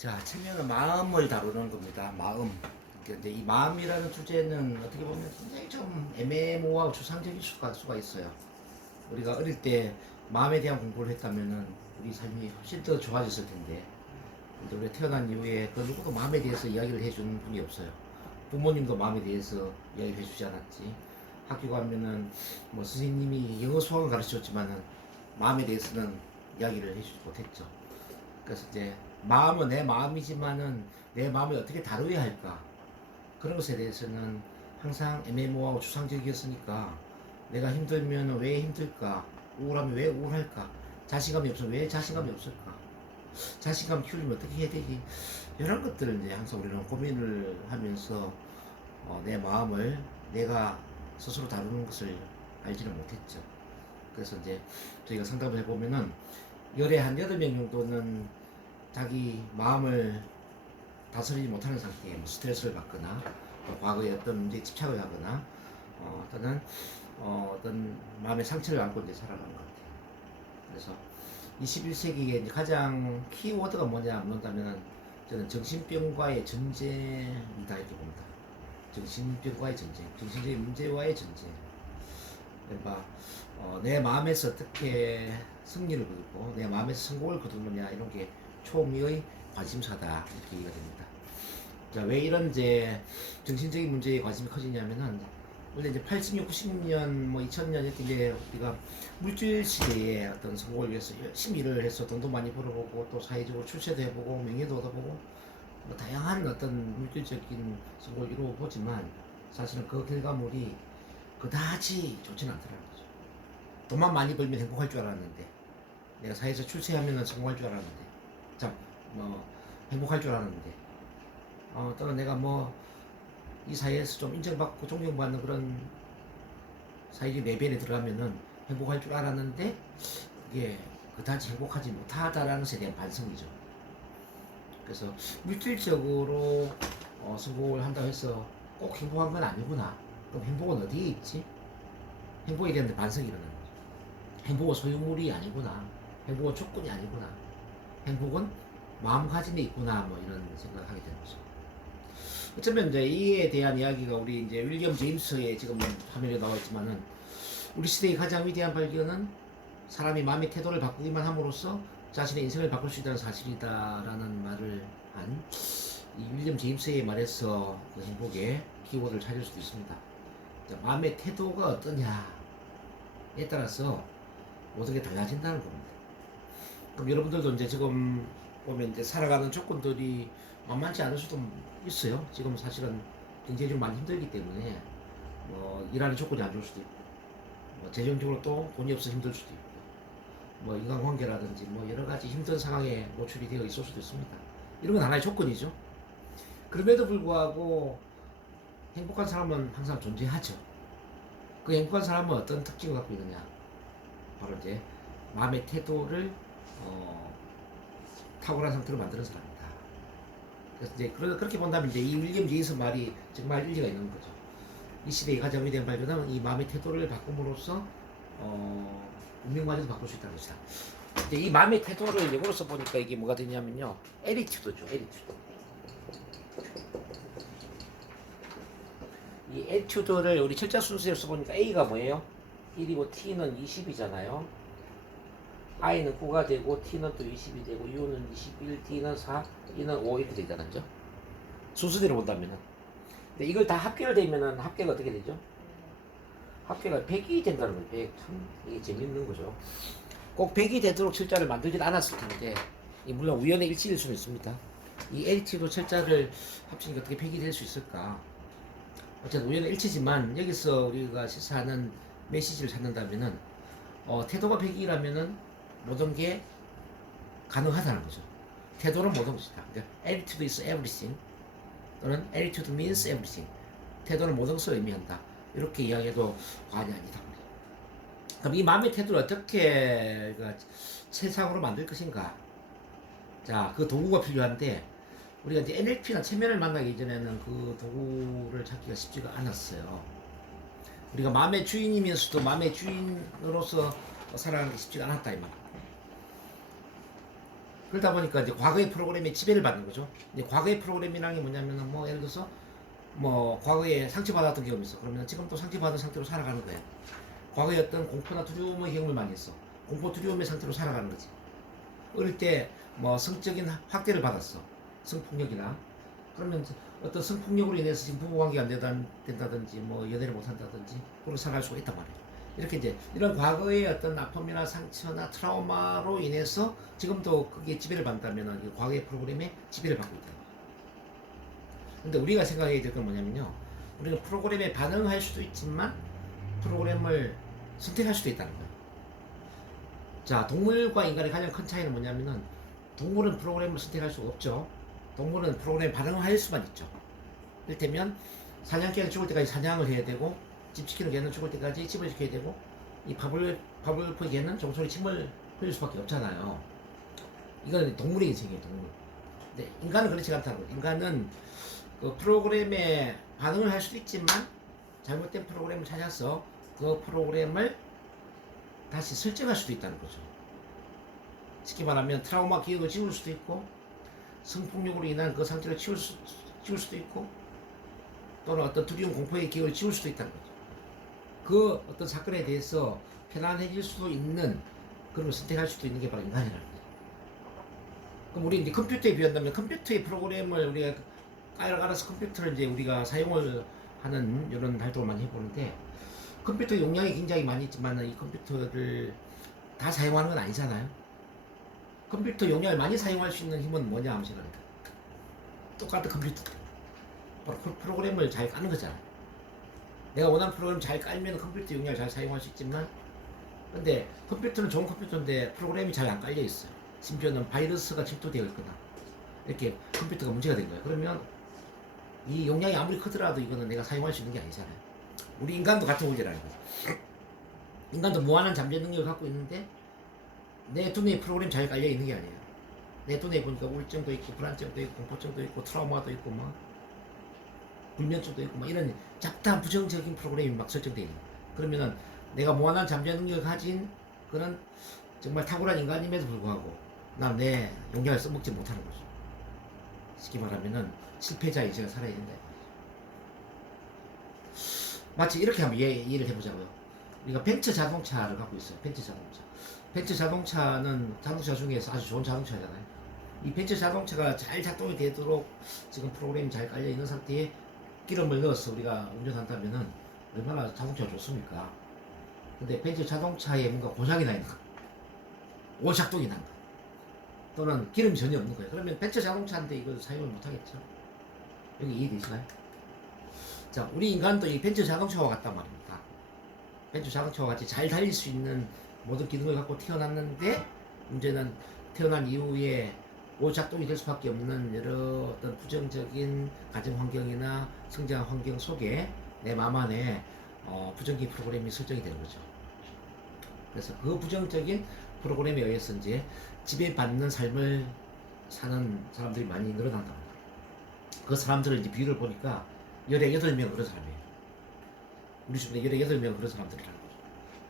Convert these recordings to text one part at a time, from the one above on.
자, 체면은 마음을 다루는 겁니다. 마음. 그러니까 이제 이 마음이라는 주제는 어떻게 보면 굉장히 좀 애매모호하고 추상적일 수가 있어요. 우리가 어릴 때 마음에 대한 공부를 했다면은 우리 삶이 훨씬 더 좋아졌을 텐데, 근데 우리가 태어난 이후에 그 누구도 마음에 대해서 이야기를 해주는 분이 없어요. 부모님도 마음에 대해서 이야기를 해주지 않았지. 학교 가면은 뭐 선생님이 영어 수학을 가르쳐줬지만은 마음에 대해서는 이야기를 해주지 못했죠. 그래서 이제 마음은 내 마음이지만은 내 마음을 어떻게 다루어야 할까, 그런 것에 대해서는 항상 애매모호하고 추상적이었으니까, 내가 힘들면 왜 힘들까, 우울하면 왜 우울할까, 자신감이 없으면 왜 자신감이 없을까, 자신감 키우려면 어떻게 해야 되지, 이런 것들을 이제 항상 우리는 고민을 하면서 내 마음을 내가 스스로 다루는 것을 알지는 못했죠. 그래서 이제 저희가 상담을 해보면은 열에 한 8명 정도는 자기 마음을 다스리지 못하는 상태에 뭐 스트레스를 받거나 또 과거에 어떤 문제에 집착을 하거나 또는 어떤 마음의 상처를 안고 이제 살아가는 것 같아요. 그래서 21세기에 이제 가장 키워드가 뭐냐 묻는다면 저는 정신병과의 전쟁이다 이렇게 봅니다. 정신병과의 전쟁, 정신적인 문제와의 전쟁. 그러니까 내 마음에서 어떻게 승리를 거두고 내 마음에서 성공을 거두느냐, 이런 게 초미의 관심사다 이렇게 얘기가 됩니다. 자, 왜 이런 이제 정신적인 문제에 관심이 커지냐면은 원래 이제 80년, 90년, 뭐 2000년 이렇게 이제 우리가 물질 시대에 어떤 성공을 위해서 열심히 일을 해서 돈도 많이 벌어보고 또 사회적으로 출세도 해보고 명예도 얻어보고 뭐 다양한 어떤 물질적인 성공을 이루어보지만 사실은 그 결과물이 그다지 좋지는 않더라는 거죠. 돈만 많이 벌면 행복할 줄 알았는데, 내가 사회에서 출세하면 성공할 줄 알았는데, 참, 뭐 행복할 줄 알았는데, 또는 내가 뭐 이 사회에서 좀 인정받고 존경받는 그런 사회적 레벨에 들어가면은 행복할 줄 알았는데, 그게 그다지 행복하지 못하다라는 것에 대한 반성이죠. 그래서 물질적으로 성공을 한다고 해서 꼭 행복한 건 아니구나. 그럼 행복은 어디에 있지? 행복에 대한 반성이 일어나는 거죠. 행복은 소유물이 아니구나. 행복은 조건이 아니구나. 행복은 마음가짐에 있구나. 뭐 이런 생각을 하게 되는 거죠. 어쩌면 이제 이에 대한 이야기가 우리 이제 윌리엄 제임스의 지금 화면에 나와 있지만은, 우리 시대의 가장 위대한 발견은 사람이 마음의 태도를 바꾸기만 함으로써 자신의 인생을 바꿀 수 있다는 사실이다라는 말을 한 이 윌리엄 제임스의 말에서 그 행복의 키워드를 찾을 수도 있습니다. 마음의 태도가 어떠냐에 따라서 모든 게 달라진다는 겁니다. 그럼 여러분들도 이제 지금 보면 이제 살아가는 조건들이 만만치 않을 수도 있어요. 지금 사실은 굉장히 좀 많이 힘들기 때문에 뭐 일하는 조건이 안 좋을 수도 있고, 뭐 재정적으로 또 돈이 없어 힘들 수도 있고, 뭐 인간관계라든지 뭐 여러 가지 힘든 상황에 노출이 되어 있을 수도 있습니다. 이런 건 하나의 조건이죠. 그럼에도 불구하고 행복한 사람은 항상 존재하죠. 그 행복한 사람은 어떤 특징을 갖고 있느냐? 바로 이제 마음의 태도를 탁월한 상태로 만드는 사람이다. 그래서 이제 그렇게 본다면 이제 이 윌리엄 제임스 말이 정말 일리가 있는 거죠. 이 시대의 가장 위대한 발견은 이 마음의 태도를 바꿈으로써 운명마저도 바꿀 수 있다는 것이다. 이제 이 마음의 태도를 영어로 써보니까 이게 뭐가 되냐면요, 에리튜드죠. 에리튜드. 이 에튜드를 우리 철자 순서대로 써보니까 A가 뭐예요? 1이고 T는 20이잖아요. I는 9가 되고 T는 또 20이 되고 U는 21, D는 4, E는 5 이렇게 되잖아요. 순서대로 본다면은. 근데 이걸 다 합계를 되면은 합계가 어떻게 되죠? 합계가 100이 된다는 거예요. 100. 참 이게 재밌는 거죠. 꼭 100이 되도록 철자를 만들진 않았을 텐데, 물론 우연의 일치일 수는 있습니다. 이 LT도 철자를 합치니까 어떻게 100이 될 수 있을까? 어쨌든 우연의 일치지만 여기서 우리가 시사하는 메시지를 찾는다면은 태도가 100이라면은 모든 게 가능하다는 거죠. 태도는 모든 것이다. 그러니까 attitude is everything, 또는 attitude means everything. 태도는 모든 것을 의미한다. 이렇게 이야기해도 과언이 아니다. 그럼 이 마음의 태도를 어떻게 세상으로 만들 것인가? 자, 그 도구가 필요한데, 우리가 이제 NLP나 체면을 만나기 전에는 그 도구를 찾기가 쉽지가 않았어요. 우리가 마음의 주인이면서도 마음의 주인으로서 살아가는 게 쉽지가 않았다 이 말. 그러다 보니까 이제 과거의 프로그램에 지배를 받는 거죠. 이제 과거의 프로그램이라는 게 뭐냐면은 뭐 예를 들어서 뭐 과거에 상처받았던 경험이 있어. 그러면 지금 또 상처받은 상태로 살아가는 거야. 과거에 어떤 공포나 두려움의 경험을 많이 했어. 공포 두려움의 상태로 살아가는 거지. 어릴 때 뭐 성적인 학대를 받았어. 성폭력이나. 그러면 어떤 성폭력으로 인해서 지금 부부관계가 안 된다든지 뭐 연애를 못 한다든지 그렇게 살아갈 수가 있단 말이에요. 이렇게 이제 이런 과거의 어떤 아픔이나 상처나 트라우마로 인해서 지금도 그게 지배를 받는다면 과거의 프로그램에 지배를 받고 있다. 근데 우리가 생각해야 될 건 뭐냐면요. 우리가 프로그램에 반응할 수도 있지만 프로그램을 선택할 수도 있다는 거예요. 자, 동물과 인간의 가장 큰 차이는 뭐냐면은 동물은 프로그램을 선택할 수가 없죠. 동물은 프로그램에 반응할 수만 있죠. 이를테면 사냥개는 죽을 때까지 사냥을 해야 되고 집 지키는 개는 죽을 때까지 집을 지켜야 되고 이 밥을 퍼 개는 종소리 침을 흘릴 수밖에 없잖아요. 이건 동물의 인생이에요, 동물. 근데 인간은 그렇지 않다는 거예요. 인간은 그 프로그램에 반응을 할 수도 있지만 잘못된 프로그램을 찾아서 그 프로그램을 다시 설정할 수도 있다는 거죠. 쉽게 말하면 트라우마 기억을 지울 수도 있고 성폭력으로 인한 그 상태를 지울 수도 있고 또는 어떤 두려움 공포의 기억을 지울 수도 있다는 거죠. 그 어떤 사건에 대해서 편안해질 수도 있는 그런 걸 선택할 수도 있는 게 바로 인간이라는 거죠. 그럼 우리 이제 컴퓨터에 비한다면 컴퓨터의 프로그램을 우리가 깔아서 컴퓨터를 이제 우리가 사용을 하는 이런 활동을 많이 해보는데 컴퓨터 용량이 굉장히 많이 있지만 이 컴퓨터를 다 사용하는 건 아니잖아요. 컴퓨터 용량을 많이 사용할 수 있는 힘은 뭐냐 하면 생각합니다. 똑같은 컴퓨터. 바로 프로그램을 잘 까는 거잖아요. 내가 원하는 프로그램 잘 깔면 컴퓨터 용량을 잘 사용할 수 있지만 근데 컴퓨터는 좋은 컴퓨터인데 프로그램이 잘 안 깔려 있어요. 심지어는 바이러스가 침투되어 있거나 이렇게 컴퓨터가 문제가 된 거예요. 그러면 이 용량이 아무리 크더라도 이거는 내가 사용할 수 있는 게 아니잖아요. 우리 인간도 같은 문제라는 거죠. 인간도 무한한 잠재 능력을 갖고 있는데 내 두뇌에 프로그램 잘 깔려 있는 게 아니에요. 내 두뇌에 보니까 우울증도 있고 불안증도 있고 공포증도 있고 트라우마도 있고 막 불면증도 있고 막 이런 잡다한 부정적인 프로그램이 막 설정되어 있는 거예요. 그러면은 내가 무한한 잠재 능력을 가진 그런 정말 탁월한 인간임에도 불구하고 난 내 용량을 써먹지 못하는 거죠. 쉽게 말하면은 실패자 인생을 살아야 된다. 마치 이렇게 한번 이해를 해보자고요. 우리가 벤츠 자동차를 갖고 있어요. 벤츠 자동차. 벤츠 자동차는 자동차 중에서 아주 좋은 자동차잖아요. 이 벤츠 자동차가 잘 작동이 되도록 지금 프로그램이 잘 깔려 있는 상태에 기름을 넣어서 우리가 운전한다면은 얼마나 자동차가 좋습니까? 근데 벤츠 자동차에 뭔가 고장이 나 있는 거, 오작동이 난 거, 또는 기름이 전혀 없는 거예요. 그러면 벤츠 자동차인데 이걸 사용을 못 하겠죠? 여기 이해되시나요? 자, 우리 인간도 이 벤츠 자동차와 같단 말입니다. 벤츠 자동차와 같이 잘 달릴 수 있는 모든 기능을 갖고 태어났는데 문제는 태어난 이후에 오작동이 될 수밖에 없는 여러 어떤 부정적인 가정 환경이나 성장 환경 속에 내 마음 안에 부정적인 프로그램이 설정이 되는 거죠. 그래서 그 부정적인 프로그램에 의해서 이제 지배받는 삶을 사는 사람들이 많이 늘어난다. 그 사람들을 이제 비율을 보니까 18명 그런 사람이에요. 우리 주변에 18명 그런 사람들이라는 거죠.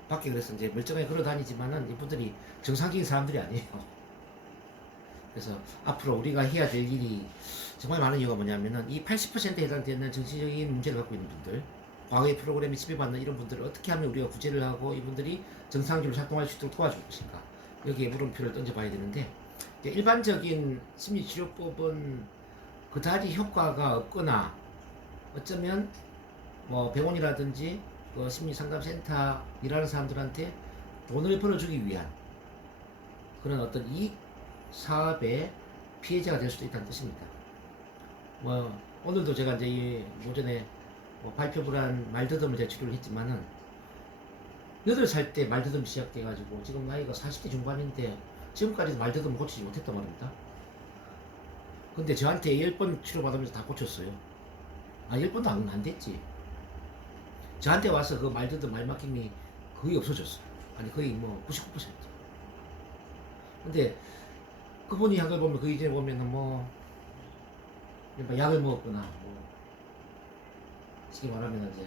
밖에 그래서 이제 멀쩡하게 걸어 다니지만은 이분들이 정상적인 사람들이 아니에요. 그래서 앞으로 우리가 해야 될 일이 정말 많은 이유가 뭐냐면은 이 80%에 해당되는 정신적인 문제를 갖고 있는 분들, 과거의 프로그램에 지배받는 이런 분들을 어떻게 하면 우리가 구제를 하고 이분들이 정상적으로 작동할 수 있도록 도와줄 것인가. 여기에 물음표를 던져봐야 되는데 일반적인 심리치료법은 그다지 효과가 없거나 어쩌면 뭐 병원이라든지 그 심리상담센터 일하는 사람들한테 돈을 벌어주기 위한 그런 어떤 이익 사업의 피해자가 될 수도 있다는 뜻입니다. 뭐 오늘도 제가 이제 이 오전에 뭐 발표불안 말더듬을 제가 치료를 했지만은 8살 때 말더듬이 시작돼가지고 지금 나이가 40대 중반인데 지금까지도 말더듬을 고치지 못했단 말입니다. 근데 저한테 10번 치료받으면서 다 고쳤어요. 아, 10번도 안 됐지. 저한테 와서 그 말더듬 말막힘이 거의 없어졌어요. 아니 거의 뭐 99%. 근데 그분이 약을 보면 그 이전에 보면은 뭐 그러니까 약을 먹었거나 뭐 쉽게 말하면 이제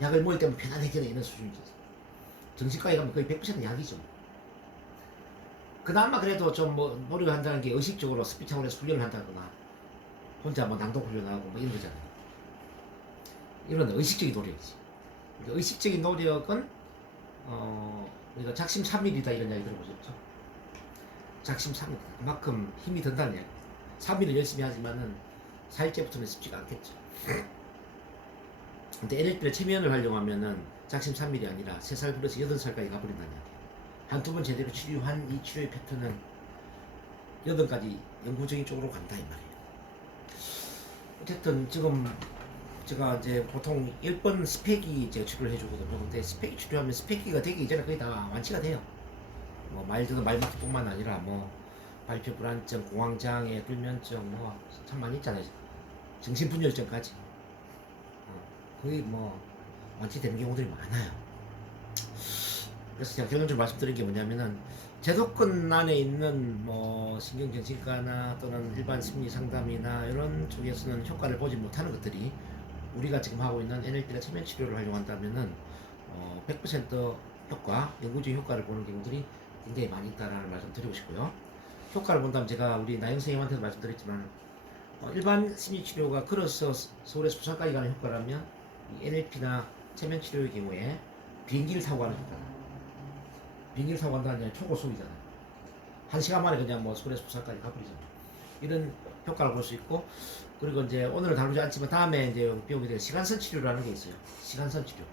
약을 먹을 때면 편안해지는 이런 수준이죠. 정신과에 가면 거의 100% 약이죠. 그나마 그래도 좀 뭐 노력을 한다는 게 의식적으로 스피치 차원에서 훈련을 한다거나 혼자 뭐 낭독 훈련하고 뭐 이런 거잖아요. 이런 의식적인 노력이지. 그러니까 의식적인 노력은 우리가 작심삼일이다 이런 이야기 들어보셨죠? 작심삼일 그만큼 힘이 든다는 이야기. 3일을 열심히 하지만은 4일째부터는 쉽지가 않겠죠. 근데 NLP를 체면을 활용하면은 작심삼일이 아니라 3살 플러스 8살까지 가버린다는 이야기. 한두 번 제대로 치료한 이 치료의 패턴은 8가지 영구적인 쪽으로 간다 이 말이에요. 어쨌든 지금 제가 이제 보통 10번 스펙이 제가 치료를 해주거든요. 근데 스펙 치료하면 스펙이가 되기 이전에 거의 다 완치가 돼요. 뭐 말들은 말맞기뿐만 아니라 뭐 발표 불안증, 공황장애, 불면증 뭐 참 많이 있잖아요. 정신분열증까지 거의 뭐 완치되는 경우들이 많아요. 그래서 제가 결론적으로 말씀드린 게 뭐냐면은 제도권 안에 있는 뭐 신경정신과나 또는 일반 심리 상담이나 이런 쪽에서는 효과를 보지 못하는 것들이 우리가 지금 하고 있는 NLP나 체면 치료를 활용한다면은 100% 효과, 영구적인 효과를 보는 경우들이 굉장히 많이 있다라는 말씀 드리고 싶고요. 효과를 본다면 제가 우리 나영 선생님한테도 말씀드렸지만 일반 심리 치료가 걸어서 서울에서 부산까지 가는 효과라면 이 NLP나 체면 치료의 경우에 비행기를 타고 가는 효과다. 비행기를 타고 간다는 게 초고속이잖아요. 1시간 만에 그냥 뭐 서울에서 부산까지 가버리잖아요. 이런 효과를 볼 수 있고, 그리고 이제 오늘은 다루지 않지만 다음에 이제 배우게 될 시간선 치료라는 게 있어요. 시간선 치료.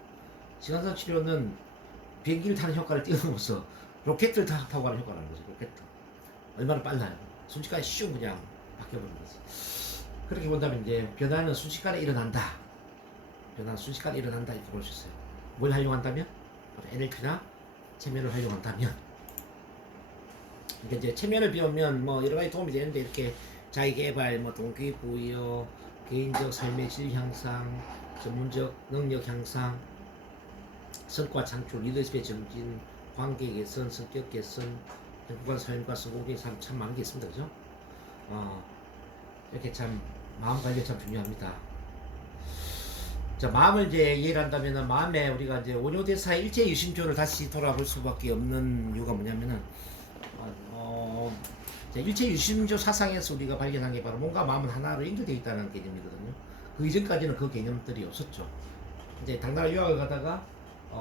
시간선 치료는 비행기를 타는 효과를 뛰어넘어서 로켓을 타고 가는 효과라는 거죠. 로켓. 얼마나 빨라요. 순식간에 슝 그냥 바뀌어버리는 거지. 그렇게 본다면 이제 변화는 순식간에 일어난다. 변화는 순식간에 일어난다 이렇게 볼 수 있어요. 뭘 활용한다면? NLP나 체면을 활용한다면. 그러니까 이제 체면을 배우면 뭐 여러 가지 도움이 되는데 이렇게 자기 개발, 뭐 동기부여, 개인적 삶의 질 향상, 전문적 능력 향상, 성과 창출, 리더십의 정진, 관계 개선, 성격 개선, 행복한 삶과 성공적인 삶 참 많은 게 있습니다. 그죠? 이렇게 참 마음 관리 참 중요합니다. 자, 마음을 이제 이해를 한다면은 마음에 우리가 이제 원효대사의 일체 유심조를 다시 돌아볼 수밖에 없는 이유가 뭐냐면은 일체 유심조 사상에서 우리가 발견한 게 바로 뭔가 마음은 하나로 연결되어 있다는 개념이거든요. 그 이전까지는 그 개념들이 없었죠. 이제 당나라 유학을 가다가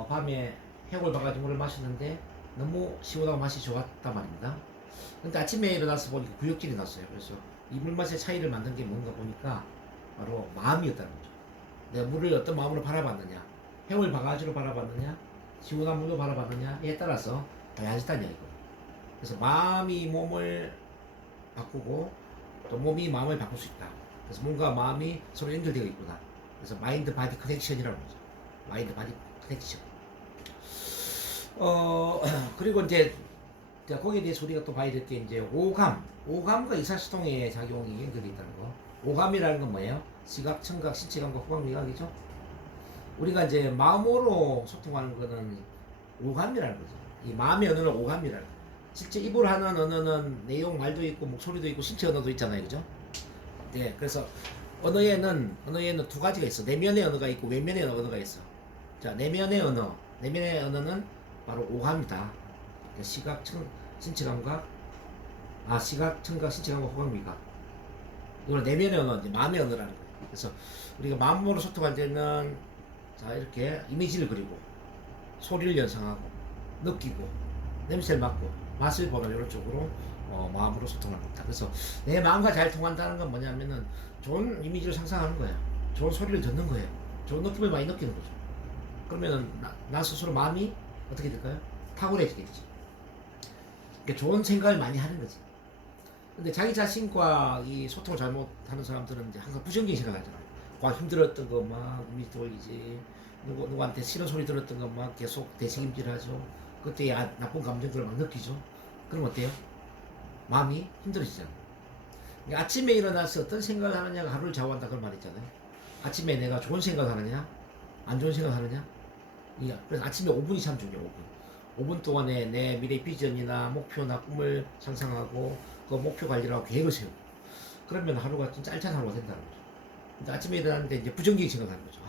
밤에 해골 바가지 물을 마셨는데 너무 시원하고 맛이 좋았단 말입니다. 근데 아침에 일어나서 보니까 구역질이 났어요. 그래서 이 물맛의 차이를 만든 게 뭔가 보니까 바로 마음이었다는 거죠. 내가 물을 어떤 마음으로 바라봤느냐, 해골 바가지로 바라봤느냐, 시원한 물로 바라봤느냐에 따라서 달라졌다는 얘기고. 그래서 마음이 몸을 바꾸고 또 몸이 마음을 바꿀 수 있다. 그래서 뭔가 마음이 서로 연결되어 있구나. 그래서 마인드 바디 커넥션이라고 하죠. 마인드 바디 커넥션. 그리고 이제 거기에 대해서 우리가 또 봐야 될 게 이제 오감과 의사소통의 작용이 연결되어 있다는 거. 오감이라는 건 뭐예요? 시각, 청각, 신체감과 후각, 미각이죠. 우리가 이제 마음으로 소통하는 거는 오감이라는 거죠. 이 마음의 언어는 오감이라는 거예요. 실제 입으로 하는 언어는 내용, 말도 있고 목소리도 있고 신체 언어도 있잖아요, 그죠? 네, 그래서 언어에는 2가지가 있어. 내면의 언어가 있고 외면의 언어가 있어. 자, 내면의 언어는 바로 오감이다. 시각, 신체 감각, 시각, 청각, 신체 감각, 후각, 미각. 이걸 내면의 언어, 이제 마음의 언어라는 거예요. 그래서 우리가 마음으로 소통할 때는 자 이렇게 이미지를 그리고 소리를 연상하고 느끼고 냄새를 맡고 맛을 보는 이런 쪽으로 마음으로 소통을 합니다. 그래서 내 마음과 잘 통한다는 건 뭐냐면은 좋은 이미지를 상상하는 거예요. 좋은 소리를 듣는 거예요. 좋은 느낌을 많이 느끼는 거죠. 그러면은 나 스스로 마음이 어떻게 될까요? 탁월해지겠지. 그러니까 좋은 생각을 많이 하는 거지. 근데 자기 자신과 이 소통을 잘못하는 사람들은 이제 항상 부정적인 생각을 하잖아요. 힘들었던 거 막 이미지 돌리지. 누구한테 싫은 소리 들었던 거 막 계속 대책임질하죠. 그때 나쁜 감정들을 막 느끼죠. 그럼 어때요? 마음이 힘들어지잖아요. 그러니까 아침에 일어나서 어떤 생각을 하느냐가 하루를 좌우한다 그런 말 있잖아요. 아침에 내가 좋은 생각을 하느냐, 안 좋은 생각을 하느냐. 그래서 아침에 5분이 참 중요해요. 5분. 5분 동안에 내 미래 비전이나 목표나 꿈을 상상하고 그 목표 관리를 하고 계획을 세우고 그러면 하루가 좀 짤짤한 하루가 된다는 거죠. 근데 아침에 일어났는데 이제 부정적인 생각을 하는 거죠.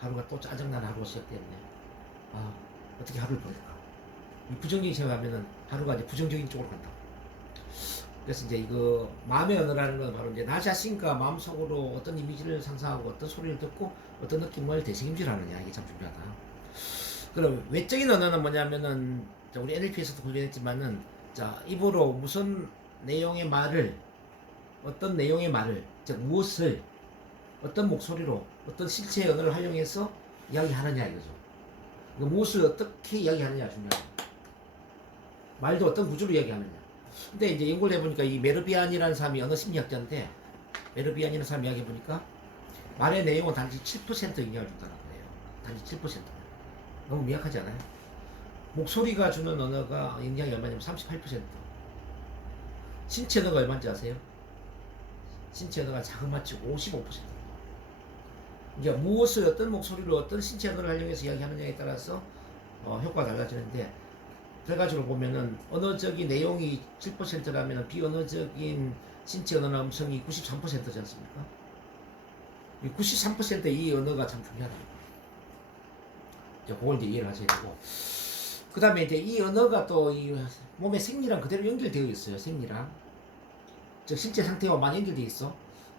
하루가 또 짜증나는 하루가 시작됐네. 어떻게 하루를 보낼까? 이 부정적인 생각하면은 하루가 이제 부정적인 쪽으로 간다. 그래서 이제 이거 마음의 언어라는 건 바로 이제 나 자신과 마음속으로 어떤 이미지를 상상하고 어떤 소리를 듣고 어떤 느낌을 되새김질하느냐, 이게 참 중요하다. 그럼 외적인 언어는 뭐냐면은 우리 NLP에서도 훈련했지만은 자 입으로 무슨 내용의 말을 어떤 내용의 말을 즉 무엇을 어떤 목소리로 어떤 실체의 언어를 활용해서 이야기하느냐 이거죠. 그 무엇을 어떻게 이야기하느냐 중요하다. 말도 어떤 구조로 이야기하느냐. 근데 이제 연구를 해보니까 이 메르비안이라는 사람이 언어 심리학자인데 메르비안이라는 사람 이야기 해보니까 말의 내용은 단지 7% 영향을 준다는 거예요. 단지 7%. 너무 미약하지 않아요? 목소리가 주는 언어가 영향이 얼마냐면 38%. 신체 언어가 얼마인지 아세요? 신체 언어가 자그마치 55%. 이게 무엇을 어떤 목소리로 어떤 신체 언어를 활용해서 이야기하느냐에 따라서 효과가 달라지는데 결과적으로 보면은 언어적인 내용이 7%라면 비언어적인 신체 언어나 음성이 93%지 않습니까? 이 93%의 이 언어가 참 중요하다. 그걸 이제 이해를 하셔야 되고, 그 다음에 이제 이 언어가 또 이 몸의 생리랑 그대로 연결되어 있어요. 생리랑. 즉 신체 상태와 많이 연결되어 있어.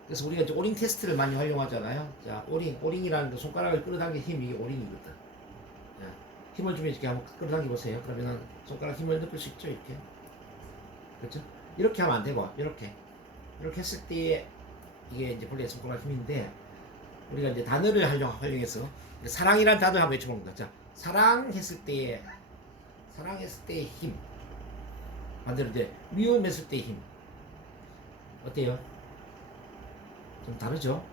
그래서 우리가 이제 오링 테스트를 많이 활용하잖아요. 자, 오링이라는 그 손가락을 끌어당긴 힘이 오링이거든. 자, 힘을 주면 이렇게 한번 끌어당겨 보세요. 그러면은 손가락 힘을 느낄 수 있죠, 이렇게. 그렇죠? 이렇게 하면 안 되고, 이렇게 했을 때 이게 이제 본래 손가락 힘인데 우리가 이제 단어를 활용해서 사랑이라는 단어를 한번 외쳐보는 거죠. 자, 사랑했을 때의 힘. 반대로 이제 미움했을 때의 힘. 어때요? 좀 다르죠?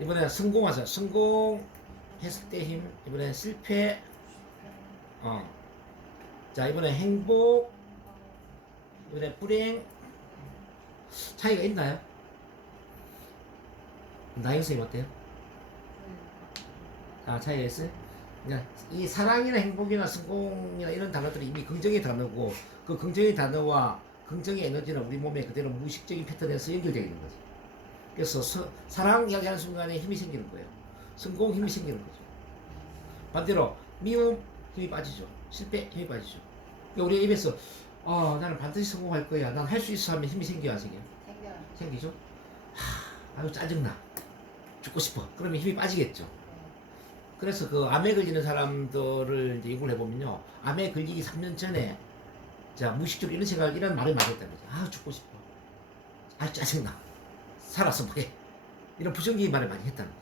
이번에 성공하자. 성공했을 때의 힘. 이번에 실패. 자, 이번에 행복. 이번에 불행. 차이가 있나요? 나영 선생님 어때요? 차이가 있어요? 그러니까 이 사랑이나 행복이나 성공이나 이런 단어들이 이미 긍정의 단어고 그 긍정의 단어와 긍정의 에너지는 우리 몸에 그대로 무의식적인 패턴에서 연결되어 있는 거죠. 그래서 사랑 이야기하는 순간에 힘이 생기는 거예요. 성공 힘이 생기는 거죠. 반대로 미움 힘이 빠지죠. 실패 힘이 빠지죠. 그러니까 우리 입에서 나는 반드시 성공할 거야. 난 할 수 있어 하면 힘이 생겨요, 안 생겨요? 생기죠. 아유 짜증나. 죽고 싶어. 그러면 힘이 빠지겠죠. 그래서 그 암에 걸리는 사람들을 이제 연구를 해보면요. 암에 걸리기 3년 전에 자 무의식적으로 이런 말을 많이 했다는 거죠. 죽고 싶어. 짜증나. 살아서 뭐해. 이런 부정적인 말을 많이 했다는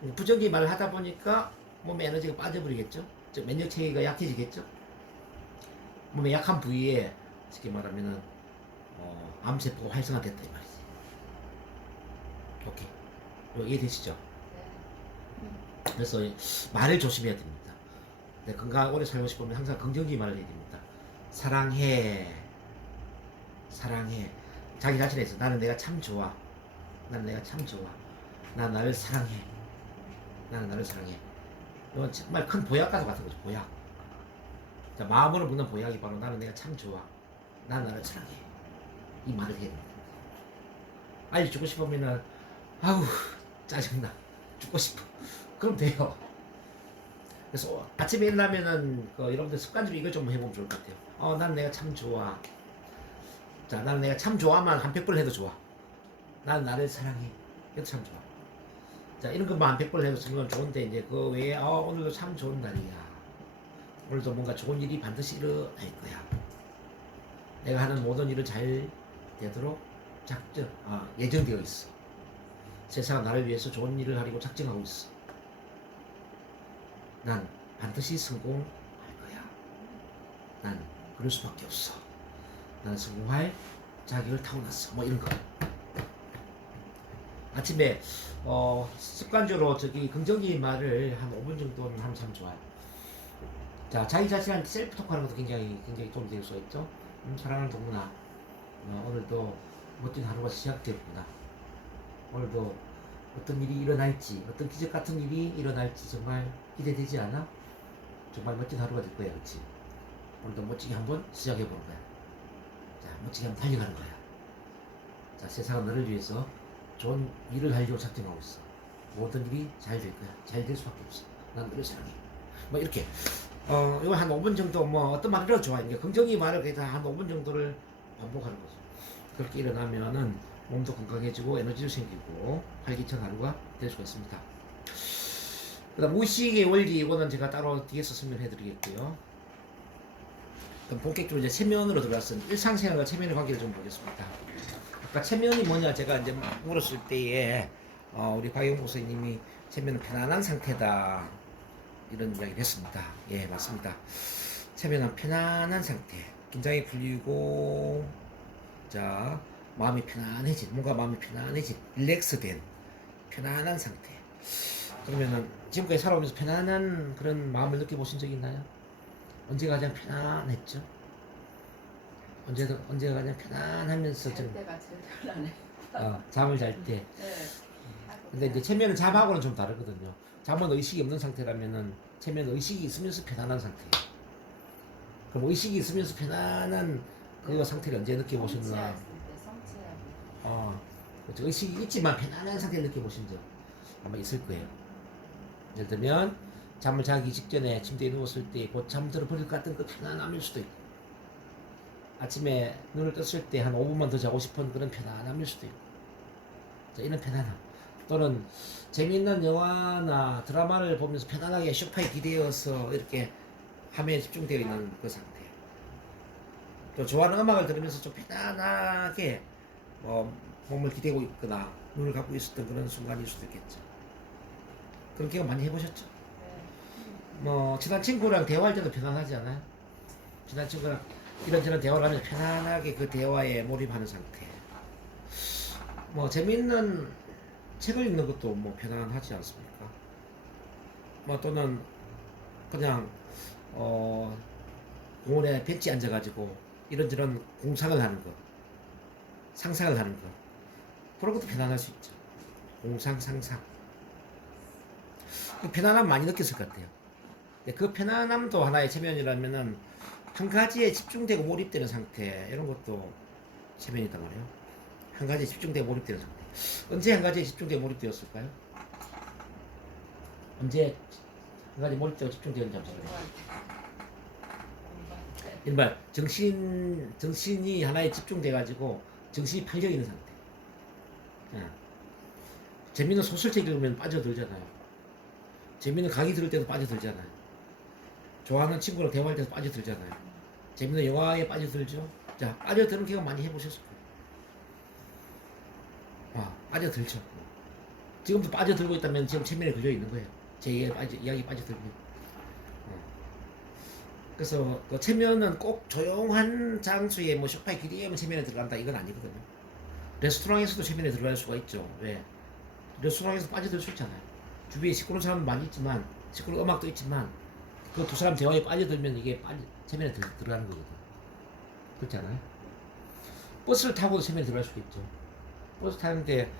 거죠. 부정적인 말을 하다 보니까 몸에 에너지가 빠져버리겠죠. 즉 면역 체계가 약해지겠죠. 몸의 약한 부위에 쉽게 말하면은 암세포가 활성화됐다 이 말이지. 오케이. 이해되시죠? 그래서 말을 조심해야 됩니다. 건강하게 오래 살고 싶으면 항상 긍정적인 말을 해야 됩니다. 사랑해. 자기 자신에서 나는 내가 참 좋아. 나는 나를 사랑해. 나는 나를 사랑해. 이건 정말 큰 보약과도 같은 거죠. 보약. 자, 마음으로 묻는 보약이 바로 나는 내가 참 좋아. 나는 나를 사랑해. 이 말을 해야 됩니다. 빨리 죽고 싶으면은 짜증나. 죽고 싶어. 그럼 돼요. 그래서 아침에 일어나면은 여러분들 습관적으로 이걸 좀 해보면 좋을 것 같아요. 나는 내가 참 좋아. 자, 나는 내가 참 좋아만 한 100번 해도 좋아. 나는 나를 사랑해. 이것도 참 좋아. 자, 이런 것만 한 100번 해도 정말 좋은데 이제 그 외에 오늘도 참 좋은 날이야. 오늘도 뭔가 좋은 일이 반드시 일어날 거야. 내가 하는 모든 일은 잘 되도록 예정되어 있어. 세상은 나를 위해서 좋은 일을 하려고 작정하고 있어. 난 반드시 성공할 거야. 난 그럴 수밖에 없어. 나는 성공할 자격을 타고났어. 뭐 이런 거. 아침에 습관적으로 긍정적인 말을 한 5분 정도는 하면 참 좋아요. 자, 자기 자신한테 셀프 토크하는 것도 굉장히 도움이 될 수가 있죠. 사랑하는 동문아, 오늘도 멋진 하루가 시작되었구나. 오늘도 어떤 일이 일어날지, 어떤 기적 같은 일이 일어날지 정말 기대되지 않아? 정말 멋진 하루가 될 거야, 그렇지? 오늘도 멋지게 한번 시작해 보는 거야. 자, 멋지게 한번 달려가는 거야. 자, 세상은 너를 위해서 좋은 일을 하려고 작정하고 있어. 모든 일이 잘 될 거야. 잘 될 수밖에 없어. 난 너를 사랑해. 뭐 이렇게 이거 한 5분 정도 뭐 어떤 말이라도 좋아요. 이제 긍정의 말을 그래서 한 5분 정도를 반복하는 거죠. 그렇게 일어나면은 몸도 건강해지고 에너지도 생기고 활기찬 하루가 될 수가 있습니다. 그다음 무의식의 원리 이거는 제가 따로 뒤에서 설명해 드리겠고요. 그럼 본격적으로 이제 체면으로 들어갔으니 일상생활과 체면의 관계를 좀 보겠습니다. 아까 체면이 뭐냐 제가 이제 막 물었을 때에 우리 박영국 선생님이 체면은 편안한 상태다 이런 이야기를 했습니다. 예, 맞습니다. 체면은 편안한 상태, 긴장이 풀리고 자 마음이 편안해진, 뭔가 마음이 편안해진, 릴렉스된 편안한 상태. 그러면은 지금까지 살아오면서 편안한 그런 마음을 느껴보신 적 있나요? 언제가 가장 편안했죠? 언제가 가장 편안하면서 잘 때가 제일 편하네. 잠을 잘 때. 네. 근데 이제 체면은 잠하고는 좀 다르거든요. 잠은 의식이 없는 상태라면은 체면은 의식이 있으면서 편안한 상태예요. 그럼 의식이 있으면서 편안한 그 상태를 언제 느껴보셨나? 성취했을 때, 성취하고. 그렇죠. 의식이 있지만 편안한 상태를 느껴보신 적 아마 있을 거예요. 예를 들면 잠을 자기 직전에 침대에 누웠을 때 곧 잠들어 버릴 것 같은 그 편안함일 수도 있고 아침에 눈을 떴을 때 한 5분만 더 자고 싶은 그런 편안함일 수도 있고 자, 이런 편안함 또는 재미있는 영화나 드라마를 보면서 편안하게 소파에 기대어서 이렇게 화면에 집중되어 있는 그 상태 또 좋아하는 음악을 들으면서 좀 편안하게 몸을 기대고 있거나 눈을 감고 있었던 그런 순간일 수도 있겠죠. 그런 경험 많이 해보셨죠? 네. 친한 친구랑 대화할 때도 편안하지 않아요? 친한 친구랑 이런저런 대화를 하면서 편안하게 그 대화에 몰입하는 상태. 재미있는 책을 읽는 것도 편안하지 않습니까? 또는 그냥, 공원에 벤치에 앉아가지고 이런저런 공상을 하는 것, 상상을 하는 것. 그런 것도 편안할 수 있죠. 공상, 상상. 그 편안함 많이 느꼈을 것 같아요. 그 편안함도 하나의 체면이라면은 한 가지에 집중되고 몰입되는 상태 이런 것도 체면이단 말이에요. 한 가지에 집중되고 몰입되는 상태. 언제 한 가지에 집중되고 몰입되었을까요? 언제 한 가지에 몰입되고 집중되었는지 한번 공부할 보세요. 공부할 때. 일반 정신이 하나에 집중돼가지고 정신이 팔려 있는 상태. 재밌는 소설책 읽으면 빠져들잖아요. 재밌는 강의 들을 때도 빠져들잖아요. 좋아하는 친구랑 대화할 때도 빠져들잖아요. 재밌는 영화에 빠져들죠. 자, 빠져드는 경험 많이 해보셨을 거예요. 빠져들죠. 지금도 빠져들고 있다면 지금 체면에 걸려 있는 거예요. 제 이야기 빠져들고. 그래서 그 체면은 꼭 조용한 장소에 소파에 기대면 체면에 들어간다 이건 아니거든요. 레스토랑에서도 체면에 들어갈 수가 있죠. 왜? 레스토랑에서 빠져들 수 있잖아요. 주위에 시끄러운 사람 많이 있지만 시끄러운 음악도 있지만 그 두 사람 대화에 빠져들면 이게 체면에 들어가는 거거든. 그렇지 않아요? 버스를 타고도 체면에 들어갈 수도 있죠. 버스 타는데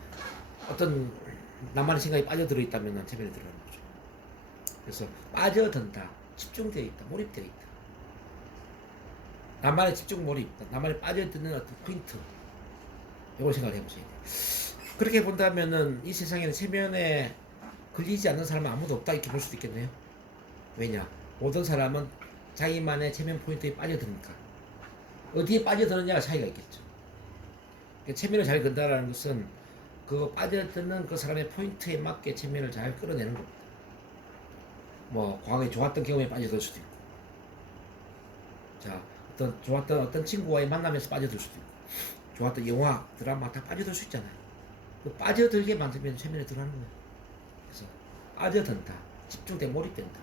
어떤 나만의 생각이 빠져들어 있다면 체면에 들어가는 거죠. 그래서 빠져든다, 집중되어 있다, 몰입되어 있다. 나만의 집중 몰입, 나만의 빠져드는 어떤 포인트 이걸 생각을 해보셔야 돼요. 그렇게 본다면은 이 세상에는 체면에 걸리지 않는 사람은 아무도 없다 이렇게 볼 수도 있겠네요. 왜냐? 모든 사람은 자기만의 체면 포인트에 빠져드니까. 어디에 빠져드느냐가 차이가 있겠죠. 체면을 잘 건다라는 것은 그 빠져드는 그 사람의 포인트에 맞게 체면을 잘 끌어내는 겁니다. 과거에 좋았던 경험에 빠져들 수도 있고, 자, 좋았던 어떤 친구와의 만남에서 빠져들 수도 있고, 좋았던 영화, 드라마 다 빠져들 수 있잖아요. 그 빠져들게 만들면 체면에 들어가는 거예요. 그래서 빠져든다, 집중돼 몰입된다.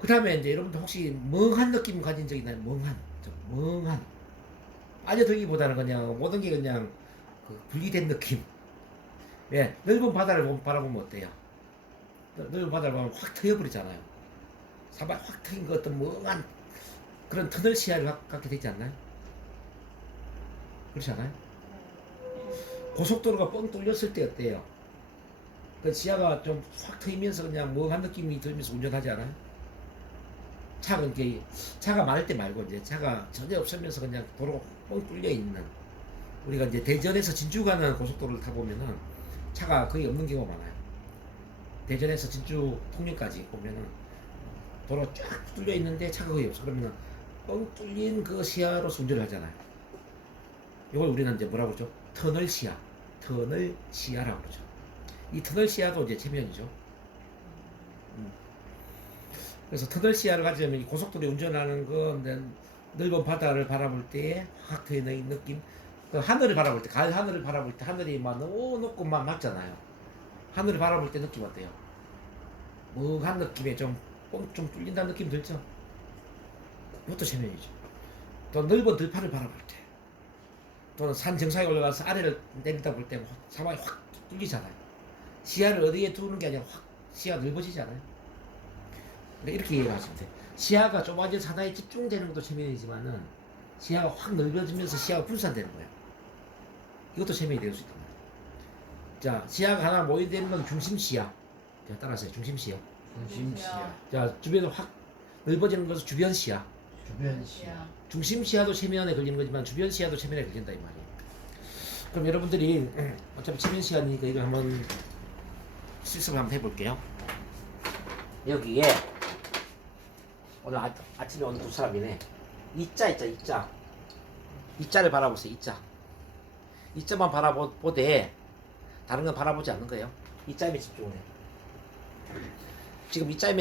그 다음에 이제 여러분들 혹시 멍한 느낌 가진 적 있나요? 멍한. 빠져들기보다는 그냥 모든 게 그냥 분리된 느낌. 왜? 넓은 바다를 바라보면 어때요? 넓은 바다를 보면 확 트여버리잖아요. 사발 확 트인 그 어떤 멍한 그런 터널 시야를 갖게 되지 않나요? 그렇지 않아요? 고속도로가 뻥 뚫렸을 때 어때요? 그 시야가 좀 확 트이면서 그냥 멍한 느낌이 들면서 운전하지 않아요? 차가 많을 때 말고 이제 차가 전혀 없으면서 그냥 도로가 뻥 뚫려 있는 우리가 이제 대전에서 진주 가는 고속도로를 타보면은 차가 거의 없는 경우가 많아요. 대전에서 진주 통영까지 보면은 도로 쫙 뚫려 있는데 차가 거의 없어. 그러면은 뻥 뚫린 그 시야로 운전을 하잖아요. 이걸 우리는 이제 뭐라고 그러죠? 터널 시야. 터널 시야라고 그러죠. 이 터널 시야도 이제 체면이죠. 그래서 터널 시야를 가지면 이 고속도로에 운전하는 건 넓은 바다를 바라볼 때에 확 트이는 느낌. 그 하늘을 바라볼 때, 가을 하늘을 바라볼 때 하늘이 막 너무 높고 막 맑잖아요. 하늘을 바라볼 때 느낌 어때요? 멍한 느낌에 좀 뚫린다는 느낌 들죠? 이것도 체면이죠. 또 넓은 들판을 바라볼 때, 또는 산 정상에 올라가서 아래를 내리다 볼 때 사방이 확 뚫리잖아요. 시야를 어디에 두는 게 아니라 확 시야가 넓어지잖아요. 이렇게 이해하시면 돼요. 시야가 좁아진 사다에 집중되는 것도 체면이지만은 시야가 확 넓어지면서 시야가 분산되는 거예요. 이것도 체면이 될 수 있단 말이에요. 자, 시야가 하나 모이되는 건 중심 시야. 자, 따라하세요. 중심 시야. 중심 시야, 자, 주변을 확 넓어지는 것은 주변 시야. 주변 시야. 중심 시야도 체면에 걸리는 거지만 주변 시야도 체면에 걸린다 이 말이에요. 그럼 여러분들이 어차피 체면 시야니까 이거 한번 실습을 한번 해볼게요. 여기에 오늘 아침에 온 두 사람이네. 이자 있자 이자. 이자를 바라보세요. 이자. 이자만 바라보되 다른 건 바라보지 않는 거예요. 이자에 집중을 해. 지금 이자에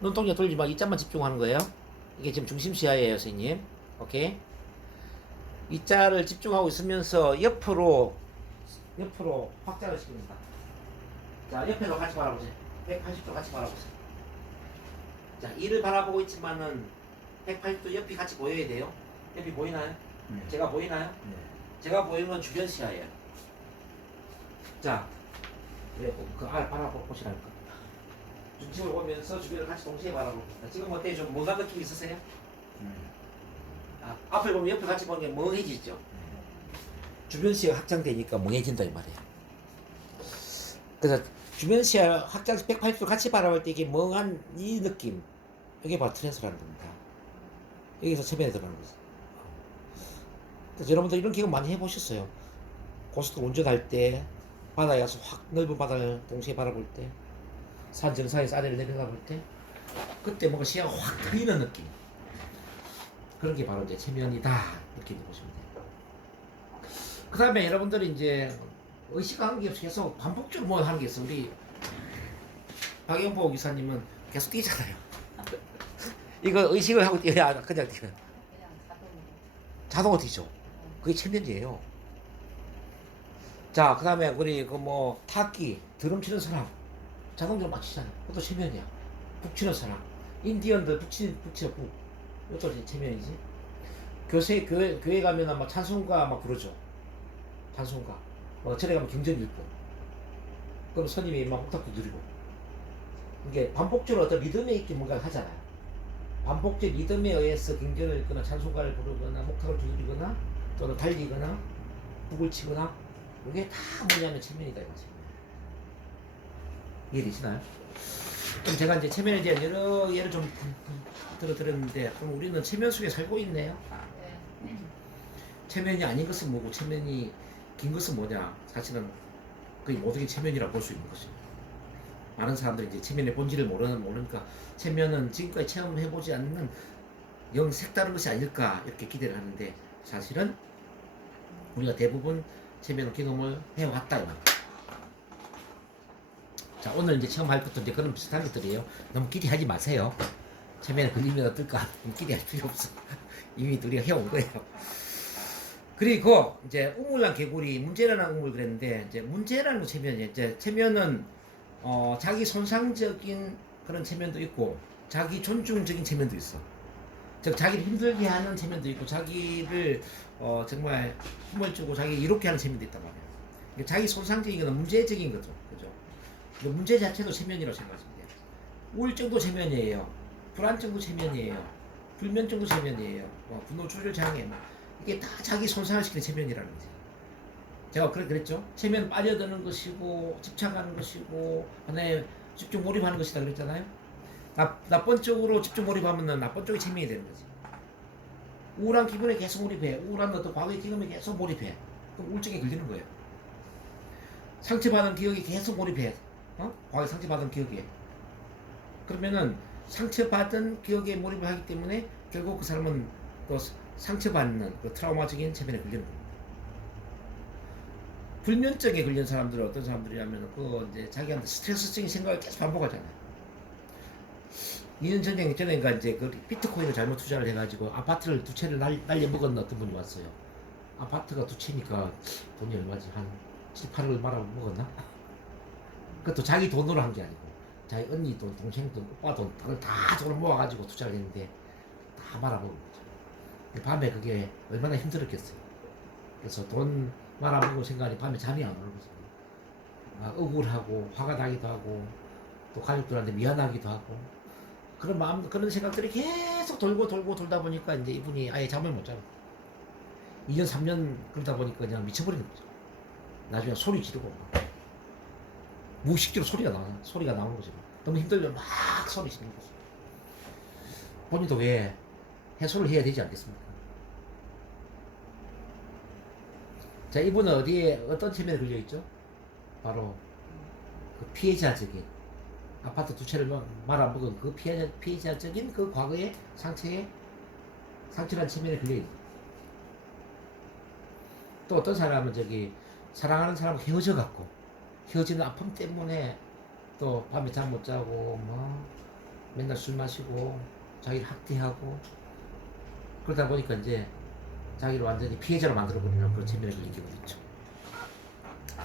눈동자 돌리지 마. 이자만 집중하는 거예요. 이게 지금 중심 시야예요, 선생님. 오케이. 이자를 집중하고 있으면서 옆으로 확장을 시킵니다. 자, 옆에도 같이 바라보세요. 180도 같이 바라보세요. 자, 이를 바라보고 있지만은 180도 옆이 같이 보여야 돼요. 옆이 보이나요? 네. 제가 보이나요? 네. 제가 보이는 건 주변 시야예요. 자, 그 바라보시라니까. 중심을 보면서 주변을 같이 동시에 바라보고 있다. 지금 어때요? 좀 멍한 느낌 있으세요? 앞을 보면 옆을 같이 보는 게 멍해지죠. 주변 시야가 확장되니까 멍해진다 이 말이에요. 그래서 주변 시야 확장 180도 같이 바라볼 때 이게 멍한 이 느낌, 이게 바로 트랜스라는 겁니다. 여기서 체면에 들어가는 거죠. 그래서 여러분들 이런 경험 많이 해보셨어요. 고속도로 운전할 때 바다에 가서 확 넓은 바다를 동시에 바라볼 때, 산 정상에서 아래를 내려가 볼 때, 그때 뭔가 시야가 확 트이는 느낌. 그런 게 바로 이제 체면이다 이렇게 보시면 돼요. 그 다음에 여러분들이 이제 의식하는 게 없이 계속 반복적으로 뭐 하는 게 있어. 우리 박영보 기사님은 계속 뛰잖아요. 이거 의식을 하고 뛰어야 그냥 뛰어요. 그냥 자동으로. 자동으로 뛰죠. 그게 체면이에요. 자, 그 다음에 우리 그 뭐 타기, 드럼 치는 사람 자동적으로 맞추잖아요. 그것도 체면이야. 북 치는 사람, 인디언들 북치고 이것도 이제 체면이지. 교회 가면 아마 찬송가 막 부르죠. 찬송가. 절에 가면 경전 읽고. 그럼 스님이 막 옥탑도 드리고. 이게 반복적으로 어떤 리듬에 있게 뭔가를 하잖아요. 반복적 리듬에 의해서 경전을 읽거나 찬송가를 부르거나 목탁을 두드리거나 또는 달리거나 북을 치거나 이게 다 뭐냐면 체면이다 이거지. 이해되시나요? 그럼 제가 이제 체면에 대한 여러 예를 좀 들어드렸는데 그럼 우리는 체면 속에 살고 있네요. 네. 체면이 아닌 것은 뭐고 체면이 긴 것은 뭐냐? 사실은 거의 모든 게 체면이라고 볼 수 있는 것이죠. 많은 사람들이 이제 체면의 본질을 모르니까 체면은 지금까지 체험을 해보지 않는 영 색다른 것이 아닐까 이렇게 기대를 하는데 사실은 우리가 대부분 체면 경험을 해왔다 이 말이에요. 자, 오늘 이제 체험할 것도 이제 그런 비슷한 것들이에요. 너무 기대하지 마세요. 체면에 걸리면 어떨까? 너무 기대할 필요 없어. 이미 우리가 해온 거예요. 그리고 이제 우물랑 개구리, 문제라는 우물 그랬는데 이제 문제라는 체면이에요. 이제 체면은 자기 손상적인 그런 체면도 있고 자기 존중적인 체면도 있어. 즉 자기를 힘들게 하는 체면도 있고 자기를 정말 힘을 주고 자기 이롭게 하는 체면도 있단 말이에요. 그러니까 자기 손상적인 거는 문제적인 거죠. 그죠? 근데 문제 자체도 체면이라고 생각하시면 돼요. 우울증도 체면이에요. 불안증도 체면이에요. 불면증도 체면이에요. 분노 조절 장애 이게 다 자기 손상을 시키는 체면이라는 거지. 제가 그랬죠. 체면 빠져드는 것이고 집착하는 것이고 하나에 집중 몰입하는 것이다 그랬잖아요. 나쁜 쪽으로 집중 몰입하면 나쁜 쪽이 체면이 되는 거지. 우울한 기분에 계속 몰입해. 우울한 어떤 과거의 경험에 계속 몰입해. 그럼 우울증에 걸리는 거예요. 상처받은 기억에 계속 몰입해. 과거에 상처받은 기억에. 그러면은 상처받은 기억에 몰입을 하기 때문에 결국 그 사람은 또 상처받는 그 트라우마적인 체면에 걸리는 겁니다. 불면증에 걸린 사람들은 어떤 사람들이냐면 그 이제 자기한테 스트레스적인 생각을 계속 반복하잖아요. 2년 전인가 이제 그 비트코인을 잘못 투자를 해가지고 아파트를 두 채를 날려먹은 어떤 분이 왔어요. 아파트가 두 채니까 돈이 얼마지? 한 7, 8을 말아먹었나? 그것도 자기 돈으로 한 게 아니고 자기 언니 돈, 동생 돈, 오빠 돈 다 저걸 모아가지고 투자를 했는데 다 말아먹은 거죠. 밤에 그게 얼마나 힘들었겠어요. 그래서 돈 말아먹고 생각하니 밤에 잠이 안 오는 거죠. 막 억울하고 화가 나기도 하고 또 가족들한테 미안하기도 하고 그런 마음, 그런 생각들이 계속 돌고 돌다 보니까 이제 이분이 아예 잠을 못 자고 2년 3년 그러다 보니까 그냥 미쳐버리는 거죠. 나중에 소리 지르고 무의식적으로 소리가 나오는 거죠. 너무 힘들면 막 소리 지르는 거죠. 본인도 왜 해소를 해야 되지 않겠습니까? 자, 이분은 어디에 어떤 체면에 걸려 있죠? 바로 그 피해자적인 아파트 두 채를 말아먹은 그 피해자적인 그 과거의 상처란 체면에 걸려 있는. 또 어떤 사람은 사랑하는 사람과 헤어져 갖고 헤어지는 아픔 때문에 또 밤에 잠 못 자고 뭐 맨날 술 마시고 자기를 학대하고 그러다 보니까 이제 자기를 완전히 피해자로 만들어버리는 그런 체면에 걸린 경우도 있죠.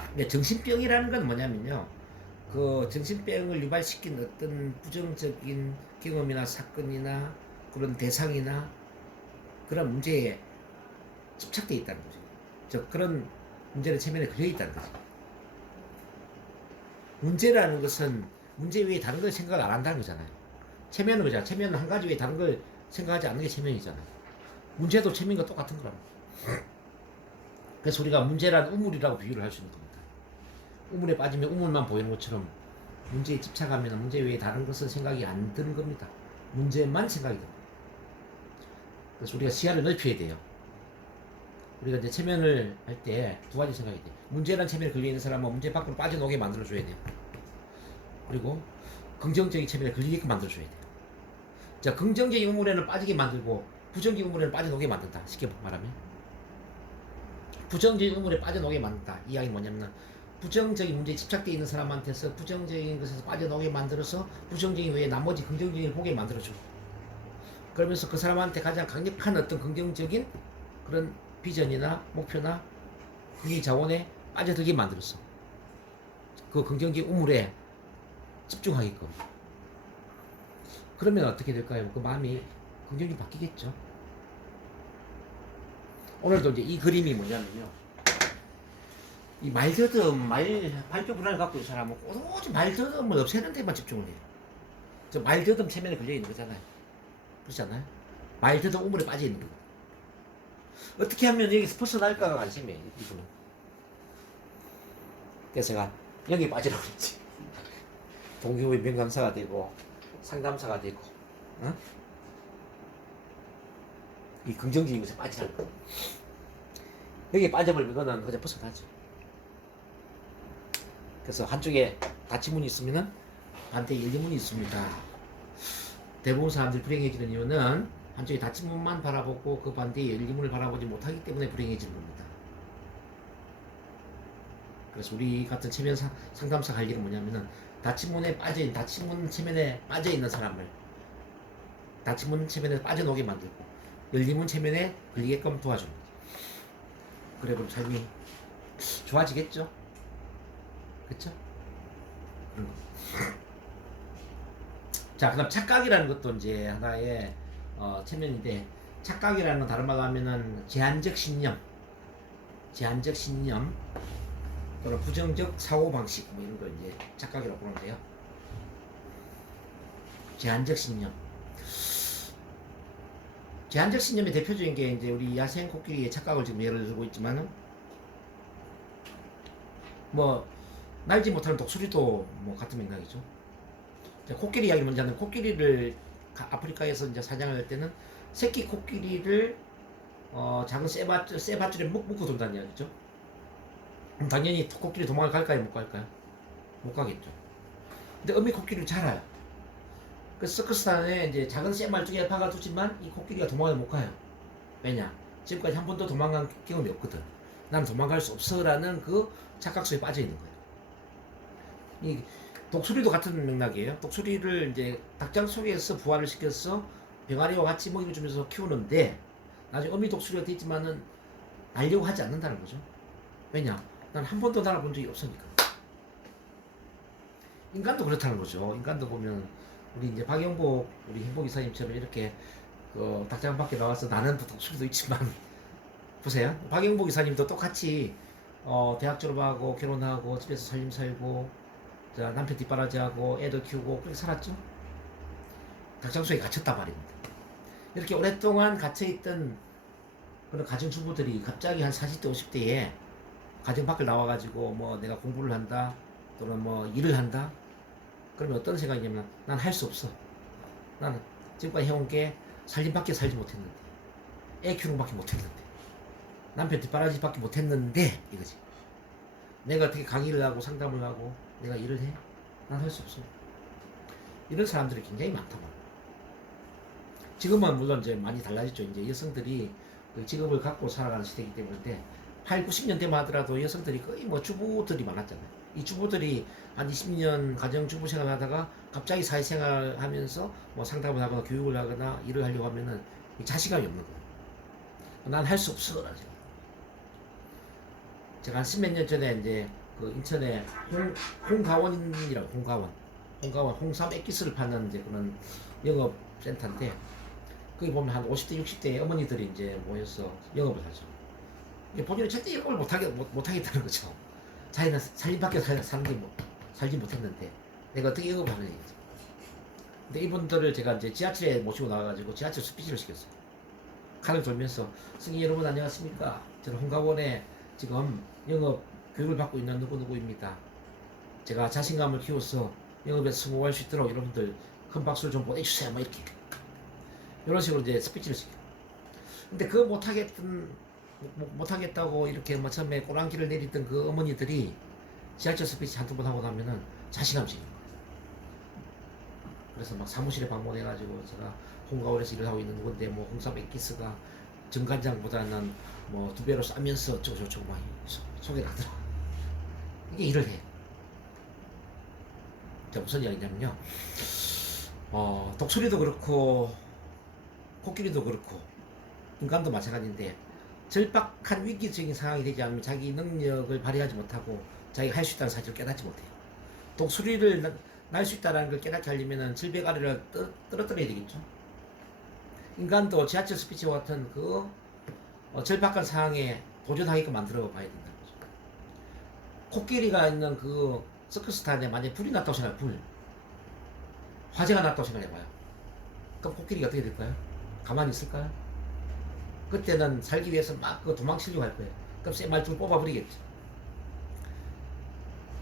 근데 정신병이라는 건 뭐냐면요, 그 정신병을 유발시킨 어떤 부정적인 경험이나 사건이나 그런 대상이나 그런 문제에 집착되어 있다는 거죠. 즉 그런 문제는 체면에 걸려 있다는 거죠. 문제라는 것은 문제 외에 다른 걸 생각 안 한다는 거잖아요. 체면은 그잖아요. 체면은 한 가지 외에 다른 걸 생각하지 않는 게 체면이잖아요. 문제도 체면과 똑같은 거라고. 그래서 우리가 문제란 우물이라고 비유를 할 수 있는 겁니다. 우물에 빠지면 우물만 보이는 것처럼 문제에 집착하면 문제 외에 다른 것은 생각이 안 드는 겁니다. 문제만 생각이 듭니다. 그래서 우리가 시야를 넓혀야 돼요. 우리가 이제 체면을 할 때 두 가지 생각이 돼요. 문제란 체면에 걸려있는 사람은 문제 밖으로 빠져나오게 만들어줘야 돼요. 그리고 긍정적인 체면에 걸리게끔 만들어줘야 돼요. 자, 긍정적인 우물에는 빠지게 만들고 부정적인 우물에는 빠져나오게 만든다. 쉽게 말하면 부정적인 우물에 빠져나오게 만든다. 이 이야기는 뭐냐면 부정적인 문제에 집착되어 있는 사람한테서 부정적인 것에서 빠져나오게 만들어서 부정적인 외에 나머지 긍정적인 걸 보게 만들어줘. 그러면서 그 사람한테 가장 강력한 어떤 긍정적인 그런 비전이나 목표나 그게 자원에 빠져들게 만들었어. 그 긍정적인 우물에 집중하게끔. 그러면 어떻게 될까요? 그 마음이 긍정적으로 바뀌겠죠. 오늘도 이제 이 그림이 뭐냐면요, 이 말더듬, 발표 불안을 갖고 있는 사람은 오로지 말더듬을 없애는 데만 집중을 해요. 저 말더듬 체면에 걸려 있는 거잖아요. 그렇잖아요. 말더듬 우물에 빠져 있는 거. 어떻게 하면 여기서 벗어날까가 관심이에요, 이분은. 그래서 제가 여기 빠지라고 그랬지. 동기부여 명감사가 되고 상담사가 되고, 어? 이 긍정적인 것에 빠지라는 거. 여기 빠져버리면 그거는 그냥 벗어나죠. 그래서 한쪽에 닫힌 문이 있으면은 반대에 열린 문이 있습니다. 대부분 사람들이 불행해지는 이유는 한쪽에 닫힌 문만 바라보고 그 반대에 열린 문을 바라보지 못하기 때문에 불행해지는 겁니다. 그래서 우리 같은 체면 상담사 할 일은 뭐냐면은 닫힌 문 체면에 빠져 있는 사람을 닫힌 문 체면에 빠져나오게 만들고 열린 문 체면에 걸리게끔 도와줍니다. 그래 보면 삶이 좋아지겠죠? 그쵸? 그런 거. 자, 그 다음 착각이라는 것도 이제 하나의 체면인데, 착각이라는 건 다른 말로 하면은 제한적 신념 또는 부정적 사고방식 뭐 이런 거 이제 착각이라고 보는데요. 제한적 신념의 대표적인 게 이제 우리 야생 코끼리의 착각을 지금 예를 들고 있지만은 뭐 날지 못하는 독수리도 뭐 같은 맥락이죠. 코끼리 이야기 먼저 하면 코끼리를 아프리카에서 이제 사냥을 할 때는 새끼 코끼리를 작은 쇠밧줄에 묶고 돈다는 이야기죠. 그럼 당연히 코끼리 도망을 갈까요? 못 갈까요? 못 가겠죠. 근데 어미 코끼리를 잘 알아요. 그 서커스 안에 이제 작은 새 말뚝에 박아두지만 이 코끼리가 도망을 못 가요. 왜냐? 지금까지 한 번도 도망간 경험이 없거든. 나는 도망갈 수 없어라는 그 착각속에 빠져 있는 거예요. 이 독수리도 같은 맥락이에요. 독수리를 이제 닭장 속에서 부화를 시켜서 병아리와 같이 먹이를 주면서 키우는데 나중에 어미 독수리가 되지만은 날려고 하지 않는다는 거죠. 왜냐? 난 한 번도 날아본 적이 없으니까. 인간도 그렇다는 거죠. 인간도 보면 우리 이제 박영복 우리 행복 이사님처럼 이렇게 그 닭장 밖에 나와서 나는 독수리도 있지만 보세요. 박영복 이사님도 똑같이 대학 졸업하고 결혼하고 집에서 살림 살고 자, 남편 뒷바라지하고 애들 키우고 그렇게 살았죠. 닭장 속에 갇혔단 말입니다. 이렇게 오랫동안 갇혀있던 그런 가정주부들이 갑자기 한 40대 50대에 가정 밖을 나와가지고 뭐 내가 공부를 한다 또는 뭐 일을 한다 그러면 어떤 생각이냐면 난 할 수 없어. 나는 지금까지 해온 게 살림밖에 살지 못했는데 애 키우는 밖에 못했는데 남편 뒷바라지밖에 못했는데 이거지. 내가 어떻게 강의를 하고 상담을 하고 내가 일을 해? 난 할 수 없어. 이런 사람들이 굉장히 많다고. 지금은 물론 이제 많이 달라졌죠. 이제 여성들이 그 직업을 갖고 살아가는 시대이기 때문에 8, 90년대만 하더라도 여성들이 거의 뭐 주부들이 많았잖아요. 이 주부들이 한 20년 가정 주부 생활 하다가 갑자기 사회생활 하면서 뭐 상담을 하거나 교육을 하거나 일을 하려고 하면은 자신감이 없는 거예요. 난 할 수 없어. 제가 한 10몇 년 전에 이제 그 인천에 홍가원이라고 홍가원 홍삼 액기스를 파는 이제 그런 영업센터인데 거기 보면 한 50대 60대 어머니들이 이제 모여서 영업을 하죠. 본인은 절대 영업을 못하겠다는 거죠. 자기는 살림밖에 살지 못했는데 내가 어떻게 영업을 하느냐 이거죠. 근데 이분들을 제가 이제 지하철에 모시고 나와가지고 지하철 스피치를 시켰어요. 칼을 돌면서 승희 여러분 안녕하십니까? 저는 홍가원에 지금 영업 교육을 받고 있는 누구누구입니다. 제가 자신감을 키워서 영업에서 성공할 수 있도록 여러분들 큰 박수를 좀 보내주세요. 뭐 이렇게 이런 식으로 이제 스피치를 시켜요. 근데 그거 못하겠다고 이렇게 뭐 처음에 꼬랑기를 내리던 그 어머니들이 지하철 스피치 한두 번 하고 나면은 자신감이 생겨요. 그래서 막 사무실에 방문해가지고 제가 홍가원에서 일을 하고 있는 건데 뭐 홍삼 액기스가 정간장보다는 뭐 2배로 싸면서 저거 막 소개를 하더라. 이게 일을 해. 자, 무슨 이야기냐면요. 독수리도 그렇고 코끼리도 그렇고 인간도 마찬가지인데 절박한 위기적인 상황이 되지 않으면 자기 능력을 발휘하지 못하고 자기가 할 수 있다는 사실을 깨닫지 못해요. 독수리를 날 수 있다는 걸 깨닫게 하려면 질백 아래를 떨어뜨려야 되겠죠. 인간도 지하철 스피치와 같은 그 절박한 상황에 도전하게끔 만들어 봐야 된다는 거죠. 코끼리가 있는 그 서커스탄에 만약에 불이 났다고 생각해요. 불. 화재가 났다고 생각해봐요. 그럼 코끼리가 어떻게 될까요? 가만히 있을까요? 그때는 살기 위해서 막 도망치려고 할 거예요. 그럼 새 말뚝을 뽑아버리겠죠.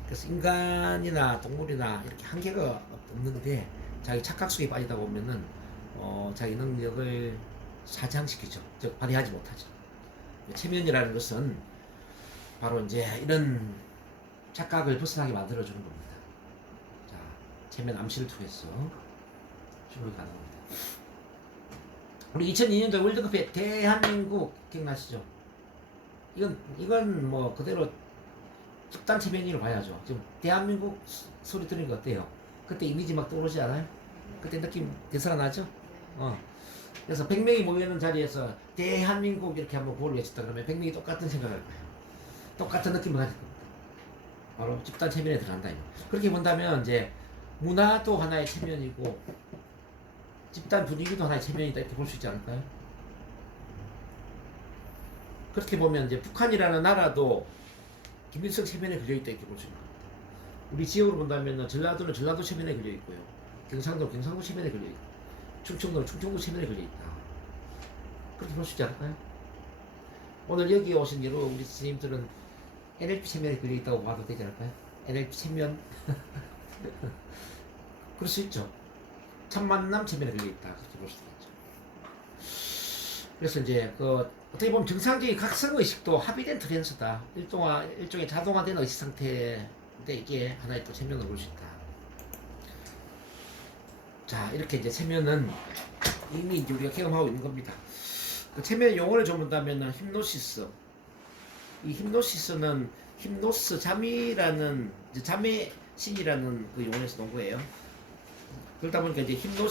그래서 인간이나 동물이나 이렇게 한계가 없는데 자기 착각 속에 빠지다 보면은 자기 능력을 사장시키죠. 즉 발휘하지 못하죠. 체면이라는 것은 바로 이제 이런 착각을 벗어나게 만들어주는 겁니다. 자, 체면 암시를 통해서 충분히 가능합니다. 우리 2002년도 월드컵에 대한민국 기억나시죠? 이건 뭐 그대로 집단 체면으로 봐야죠. 지금 대한민국 소리 들으니까 어때요? 그때 이미지 막 떠오르지 않아요? 그때 느낌 대사가 나죠? 그래서 100명이 모여있는 자리에서 대한민국 이렇게 한번 구호를 외쳤다 그러면 100명이 똑같은 생각을 할 거예요. 똑같은 느낌을 가질 겁니다. 바로 집단 체면에 들어간다. 그렇게 본다면 이제 문화도 하나의 체면이고 집단 분위기도 하나의 체면이다 이렇게 볼 수 있지 않을까요? 그렇게 보면 이제 북한이라는 나라도 김일성 체면에 걸려있다 이렇게 볼 수 있는 겁니다. 우리 지역으로 본다면 전라도는 전라도 체면에 걸려있고요. 경상도 경상도 체면에 걸려있고 충청도는 충청도 체면에 걸려있다. 그렇게 볼 수 있지 않을까요? 오늘 여기 오신 여러 우리 스님들은 NLP 체면에 걸려있다고 봐도 되지 않을까요? NLP 체면 그럴 수 있죠. 참만남 체면에 걸려있다 그렇게 볼 수 있겠죠. 그래서 이제 어떻게 보면 정상적인 각성의식도 합의된 트랜스다. 일종의 자동화된 의식 상태인데 이게 하나의 또 체면을 볼 수 있다. 자, 이렇게 이제 체면은 이미 이제 우리가 경험하고 있는 겁니다. 그 체면 용어를 좀 본다면은 힙노시스. 이 힙노시스는 힙노스 잠이라는 이제 잠의 신이라는 그 용어에서 나온 거예요. 그러다 보니까 이제 힙노